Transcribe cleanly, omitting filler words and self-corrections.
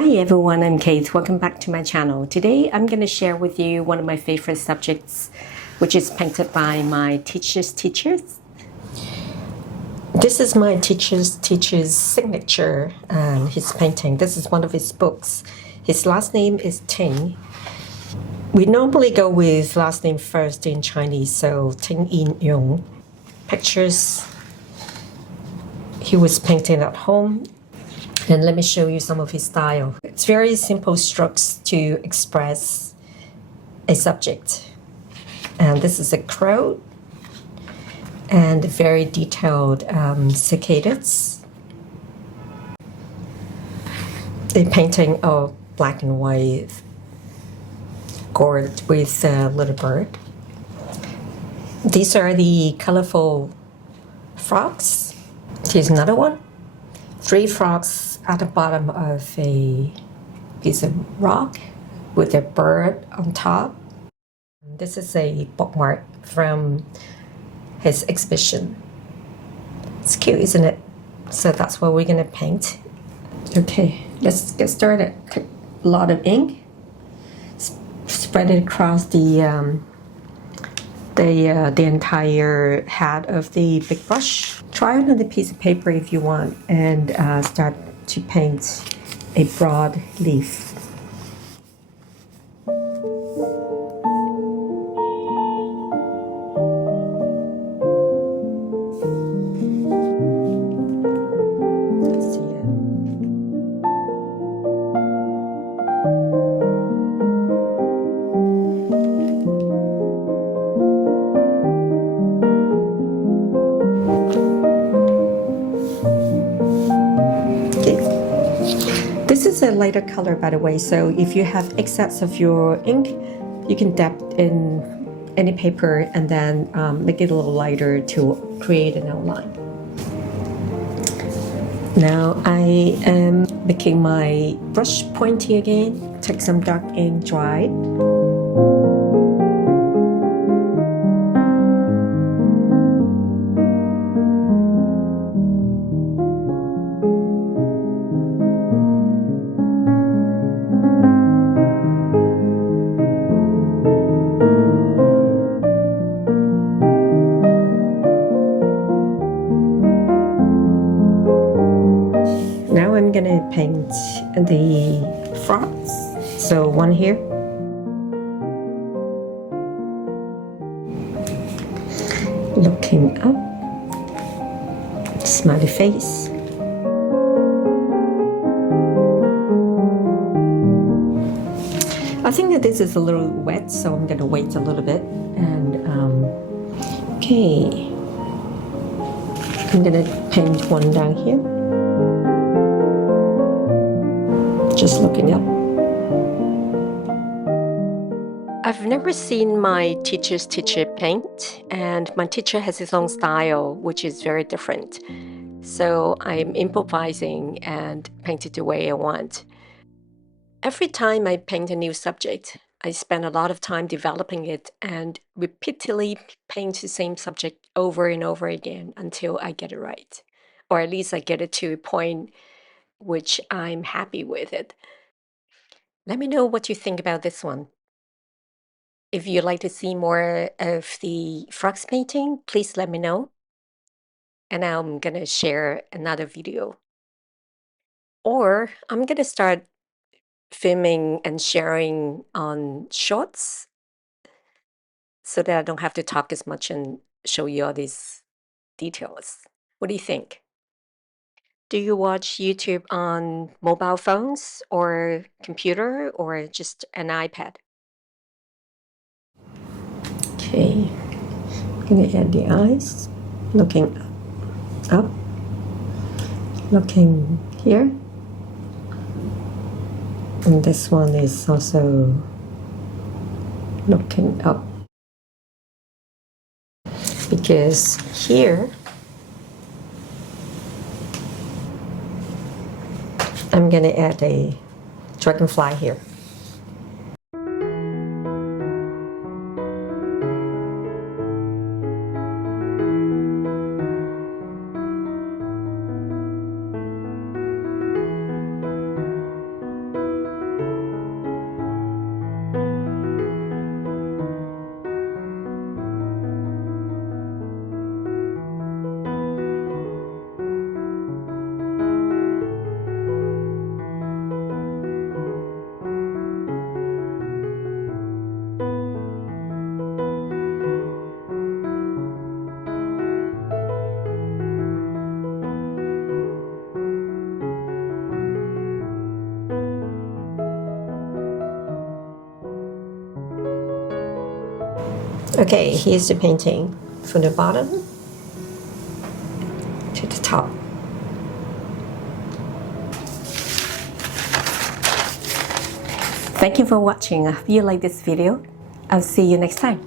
Hi everyone, I'm Kate. Welcome back to my channel. Today I'm going to share with you one of my favorite subjects, which is painted by my teacher's teachers. This is my teacher's signature and his painting. This is one of his books. His last name is Ting. We normally go with last name first in Chinese, so Ting Yin Yong. Pictures he was painting at home. And let me show you some of his style. It's very simple strokes to express a subject. And this is a crow and very detailed cicadas. A painting of black and white gourd with a little bird. These are the colorful frogs. Here's another one. 3 frogs at the bottom of a piece of rock with a bird on top. This is a bookmark from his exhibition. It's cute, isn't it? So that's what we're gonna paint. Okay, let's get started. Take a lot of ink, spread it across the entire head of the big brush. Try it on a piece of paper if you want, and start to paint a broad leaf. This is a lighter color, by the way, so if you have excess of your ink, you can dab in any paper and then make it a little lighter to create an outline. Now I am making my brush pointy again. Take some dark ink, dry it. Now I'm gonna paint the frogs. So one here. Looking up. Smiley face. I think that this is a little wet, so I'm gonna wait a little bit. And okay. I'm gonna paint one down here. Just looking up. I've never seen my teacher's teacher paint, and my teacher has his own style, which is very different. So I'm improvising and paint it the way I want. Every time I paint a new subject, I spend a lot of time developing it and repeatedly paint the same subject over and over again until I get it right. Or at least I get it to a point which I'm happy with it. Let me know what you think about this one. If you'd like to see more of the frogs painting, please let me know. And I'm gonna share another video. Or I'm gonna start filming and sharing on shorts so that I don't have to talk as much and show you all these details. What do you think? Do you watch YouTube on mobile phones or computer or just an iPad? Okay, I'm gonna add the eyes, looking up, looking here. And this one is also looking up. Because here, I'm gonna add a dragonfly here. Okay, here's the painting from the bottom to the top. Thank you for watching. I hope you like this video. I'll see you next time.